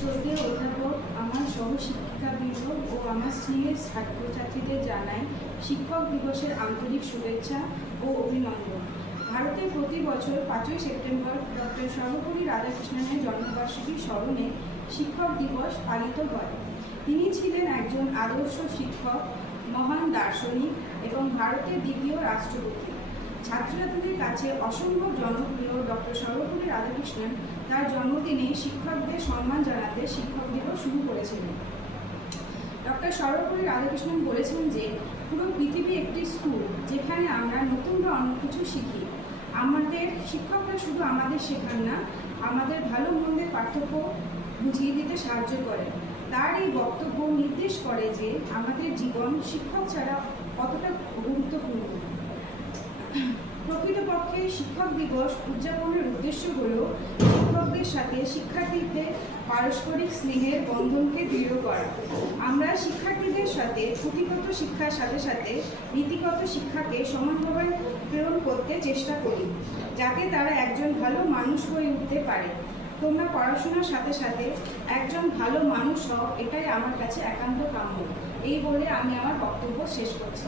শ্রদ্ধেয় অধ্যাপক, আমার সহশিক্ষিকাবৃন্দ ও আমার স্নেহের ছাত্রছাত্রীদের জানাই শিক্ষক দিবসের আন্তরিক শুভেচ্ছা ও অভিনন্দন। ভারতে প্রতি বছর 5ই সেপ্টেম্বর ডক্টর সর্বপল্লী রাধাকৃষ্ণনের জন্মবার্ষিকী স্মরণে শিক্ষক দিবস পালিত হয়। তিনি ছিলেন একজন আদর্শ শিক্ষক, মহান দার্শনিক এবং ভারতের দ্বিতীয় রাষ্ট্রপতি। ছাত্রছাত্রীদের কাছে অসম্ভব জনপ্রিয় ডক্টর সর্বপল্লী রাধাকৃষ্ণন তার জন্মদিনে শিক্ষকদের সম্মান জানাতে শিক্ষক দিবস শুরু করেছিলেন। ডক্টর সর্বপল্লী রাধাকৃষ্ণন বলেছেন যে পুরো পৃথিবী একটি স্কুল, যেখানে আমরা নতুন বা অন্য কিছু শিখি। আমাদের শিক্ষকরা শুধু আমাদের শেখান না, আমাদের ভালো মন্দের পার্থক্য বুঝিয়ে দিতে সাহায্য করে। তার এই বক্তব্য নির্দেশ করে যে আমাদের জীবন শিক্ষক ছাড়া কতটা গুরুত্বপূর্ণ। প্রকৃতপক্ষে শিক্ষক দিবস উদযাপনের উদ্দেশ্য হল শিক্ষকদের সাথে শিক্ষার্থীদের পারস্পরিক স্নেহের বন্ধনকে দৃঢ় করা। আমরা শিক্ষার্থীদের সাথে পুঁথিগত শিক্ষার সাথে সাথে নীতিগত শিক্ষাকে সমানভাবে প্রেরণ করতে চেষ্টা করি, যাতে তারা একজন ভালো মানুষ হয়ে উঠতে পারে। তোমরা পড়াশোনার সাথে সাথে একজন ভালো মানুষ হও, এটাই আমার কাছে একান্ত কাম্য। এই বলে আমি আমার বক্তব্য শেষ করছি।